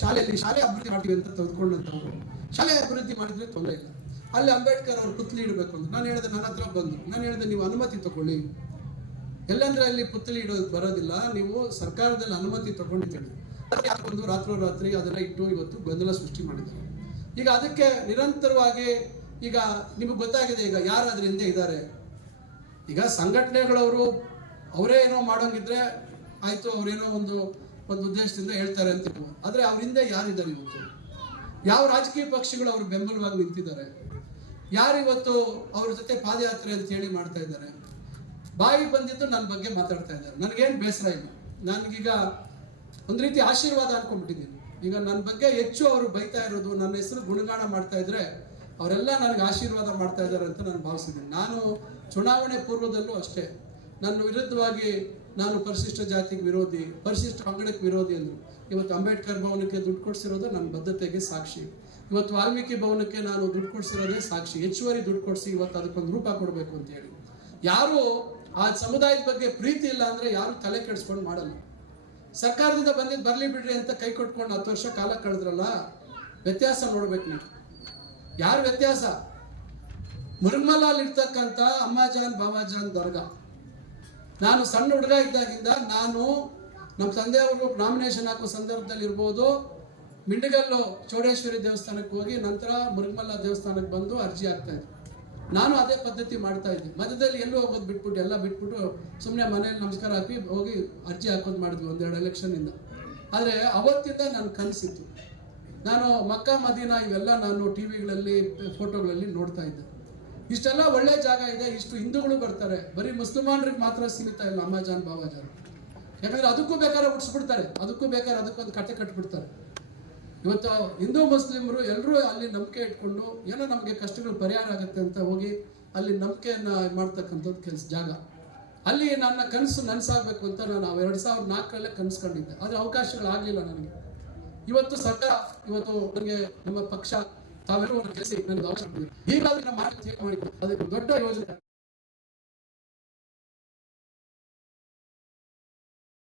ಶಾಲೆಯಲ್ಲಿ ಶಾಲೆ ಅಭಿವೃದ್ಧಿ ಮಾಡ್ತೀವಿ ಅಂತ ತೆಗೆದುಕೊಂಡಂಥವ್ರು. ಶಾಲೆ ಅಭಿವೃದ್ಧಿ ಮಾಡಿದ್ರೆ ತೊಂದರೆ ಇಲ್ಲ. ಅಲ್ಲಿ ಅಂಬೇಡ್ಕರ್ ಅವರು ಪುತ್ಲಿ ಇಡಬೇಕು ಅಂತ. ನಾನು ಹೇಳಿದೆ, ನನ್ನ ಹತ್ರ ಬಂದು. ನಾನು ಹೇಳಿದೆ, ನೀವು ಅನುಮತಿ ತಗೊಳ್ಳಿ. ಎಲ್ಲಂದ್ರೆ ಅಲ್ಲಿ ಪುತ್ಲಿ ಇಡೋದು ಬರೋದಿಲ್ಲ. ನೀವು ಸರ್ಕಾರದಲ್ಲಿ ಅನುಮತಿ ತಗೊಂಡಿದ್ದೀರಿ ಒಂದು ರಾತ್ರೋರಾತ್ರಿ ಅದೆಲ್ಲ ಇಟ್ಟು ಇವತ್ತು ಗೊಂದಲ ಸೃಷ್ಟಿ ಮಾಡಿದ್ದಾರೆ. ಈಗ ಅದಕ್ಕೆ ನಿರಂತರವಾಗಿ ಈಗ ನಿಮಗೆ ಗೊತ್ತಾಗಿದೆ, ಈಗ ಯಾರು ಅದ್ರ ಹಿಂದೆ ಇದ್ದಾರೆ? ಈಗ ಸಂಘಟನೆಗಳವರು, ಅವರೇ ಏನೋ ಮಾಡೋಂಗಿದ್ರೆ ಆಯ್ತು, ಅವರೇನೋ ಒಂದು ಒಂದು ಉದ್ದೇಶದಿಂದ ಹೇಳ್ತಾರೆ ಅಂತ. ಆದ್ರೆ ಅವ್ರ ಹಿಂದೆ ಯಾರಿದ್ದಾರೆ ಇವತ್ತು? ಯಾವ ರಾಜಕೀಯ ಪಕ್ಷಗಳು ಅವ್ರ ಬೆಂಬಲವಾಗಿ ನಿಂತಿದ್ದಾರೆ? ಯಾರು ಇವತ್ತು ಅವ್ರ ಜೊತೆ ಪಾದಯಾತ್ರೆ ಅಂತ ಹೇಳಿ ಮಾಡ್ತಾ ಇದ್ದಾರೆ? ಬಾಯಿ ಬಂದಿದ್ದು ನನ್ನ ಬಗ್ಗೆ ಮಾತಾಡ್ತಾ ಇದ್ದಾರೆ. ನನಗೇನು ಬೇಸರ ಇಲ್ಲ. ನನಗೀಗ ಒಂದು ರೀತಿ ಆಶೀರ್ವಾದ ಅನ್ಕೊಂಡ್ಬಿಟ್ಟಿದ್ದೀನಿ. ಈಗ ನನ್ನ ಬಗ್ಗೆ ಹೆಚ್ಚು ಅವರು ಬೈತಾ ಇರೋದು, ನನ್ನ ಹೆಸರು ಗುಣಗಾನ ಮಾಡ್ತಾ ಇದ್ರೆ ಅವರೆಲ್ಲ ನನಗೆ ಆಶೀರ್ವಾದ ಮಾಡ್ತಾ ಇದ್ದಾರೆ ಅಂತ ನಾನು ಭಾವಿಸಿದ್ದೀನಿ. ನಾನು ಚುನಾವಣೆ ಪೂರ್ವದಲ್ಲೂ ಅಷ್ಟೇ. ನನ್ನ ವಿರುದ್ಧವಾಗಿ ನಾನು ಪರಿಶಿಷ್ಟ ಜಾತಿಗೆ ವಿರೋಧಿ, ಪರಿಶಿಷ್ಟ ಪಂಗಡಕ್ಕೆ ವಿರೋಧಿ ಅಂದರು. ಇವತ್ತು ಅಂಬೇಡ್ಕರ್ ಭವನಕ್ಕೆ ದುಡ್ಡು ಕೊಡಿಸಿರೋದು ನನ್ನ ಬದ್ಧತೆಗೆ ಸಾಕ್ಷಿ. ಇವತ್ತು ವಾಲ್ಮೀಕಿ ಭವನಕ್ಕೆ ನಾನು ದುಡ್ಡು ಕೊಡಿಸಿರೋದೇ ಸಾಕ್ಷಿ. ಹೆಚ್ಚುವರಿ ದುಡ್ಡು ಕೊಡಿಸಿ ಇವತ್ತು ಅದಕ್ಕೊಂದು ರೂಪ ಕೊಡಬೇಕು ಅಂತ ಹೇಳಿ. ಯಾರು ಆ ಸಮುದಾಯದ ಬಗ್ಗೆ ಪ್ರೀತಿ ಇಲ್ಲ ಅಂದರೆ ಯಾರು ತಲೆ ಕೆಡಿಸ್ಕೊಂಡು ಮಾಡಲ್ಲ. ಸರ್ಕಾರದಿಂದ ಬಂದಿದ್ದು ಬರಲಿ ಬಿಡ್ರಿ ಅಂತ ಕೈ ಕೊಟ್ಕೊಂಡು ಹತ್ತು ವರ್ಷ ಕಾಲ ಕಳೆದ್ರಲ್ಲ, ವ್ಯತ್ಯಾಸ ನೋಡ್ಬೇಕು ನೀವು. ಯಾರು ವ್ಯತ್ಯಾಸ? ಮುರುಮಲಾಲ್ ಇರ್ತಕ್ಕಂಥ ಅಮ್ಮಾಜಾನ್ ಬಾಬಾಜಾನ್ ದರ್ಗಾ. ನಾನು ಸಣ್ಣ ಹುಡುಗ ಇದ್ದಾಗಿಂದ ನಾನು ನಮ್ಮ ತಂದೆಯವರು ನಾಮಿನೇಷನ್ ಹಾಕೋ ಸಂದರ್ಭದಲ್ಲಿ ಇರ್ಬೋದು, ಮಿಂಡಗಲ್ಲು ಚೌಡೇಶ್ವರಿ ದೇವಸ್ಥಾನಕ್ಕೆ ಹೋಗಿ ನಂತರ ಮುರುಗಮಲ್ಲ ದೇವಸ್ಥಾನಕ್ಕೆ ಬಂದು ಅರ್ಜಿ ಹಾಕ್ತಾ ಇದ್ದೆ. ನಾನು ಅದೇ ಪದ್ಧತಿ ಮಾಡ್ತಾ ಇದ್ದೆ. ಮಧ್ಯದಲ್ಲಿ ಎಲ್ಲೂ ಹೋಗೋದು ಬಿಟ್ಬಿಟ್ಟು, ಎಲ್ಲ ಬಿಟ್ಬಿಟ್ಟು ಸುಮ್ಮನೆ ಮನೇಲಿ ನಮಸ್ಕಾರ ಹಾಕಿ ಹೋಗಿ ಅರ್ಜಿ ಹಾಕೋದು ಮಾಡಿದ್ವಿ ಒಂದೆರಡು ಎಲೆಕ್ಷನಿಂದ ಆದರೆ ಅವತ್ತಿಂದ ನನ್ನ ಕನಸಿತ್ತು. ನಾನು ಮಕ್ಕ ಮದೀನಾ ಇವೆಲ್ಲ ನಾನು ಟಿ ವಿಗಳಲ್ಲಿ ಫೋಟೋಗಳಲ್ಲಿ ನೋಡ್ತಾ ಇದ್ದೆ. ಇಷ್ಟೆಲ್ಲ ಒಳ್ಳೆ ಜಾಗ ಇದೆ, ಇಷ್ಟು ಹಿಂದೂಗಳು ಬರ್ತಾರೆ. ಬರೀ ಮುಸ್ಲಿಮಾನ್ರಿಗೆ ಮಾತ್ರ ಸೀಮಿತ ಇಲ್ಲ ಅಮ್ಮಾಜಾನ್, ಬಾಬಾಜಾನ್. ಯಾಕಂದ್ರೆ ಅದಕ್ಕೂ ಬೇಕಾದ್ರೆ ಹುಟ್ಟಿಸ್ಬಿಡ್ತಾರೆ ಅದಕ್ಕೂ ಬೇಕಾದ್ರೆ ಅದಕ್ಕೊಂದು ಕತೆ ಕಟ್ಬಿಡ್ತಾರೆ. ಇವತ್ತು ಹಿಂದೂ ಮುಸ್ಲಿಮರು ಎಲ್ಲರೂ ಅಲ್ಲಿ ನಂಬಿಕೆ ಇಟ್ಕೊಂಡು ಏನೋ ನಮಗೆ ಕಷ್ಟಗಳು ಪರಿಹಾರ ಆಗುತ್ತೆ ಅಂತ ಹೋಗಿ ಅಲ್ಲಿ ನಂಬಿಕೆಯನ್ನ ಮಾಡ್ತಕ್ಕಂಥದ್ದು ಕೆಲಸ ಜಾಗ. ಅಲ್ಲಿ ನನ್ನ ಕನಸು ನನಸಾಗಬೇಕು ಅಂತ ನಾನು ಎರಡು ಸಾವಿರದ ನಾಲ್ಕರಲ್ಲೇ ಕನಸ್ಕೊಂಡಿದ್ದೆ. ಆದರೆ ಅವಕಾಶಗಳಾಗಲಿಲ್ಲ ನನಗೆ. ಇವತ್ತು ಸರ್ಕಾರ, ಇವತ್ತು ನನಗೆ ನಮ್ಮ ಪಕ್ಷ ತಾವೆಲ್ಲರೂ ಕೆಲಸ ನನಗೆ ಅವಕಾಶ. ಹೀಗಾದ್ರೆ ನಮ್ಮ ಮಾಡಿ ಅದಕ್ಕೆ ದೊಡ್ಡ ಯೋಜನೆ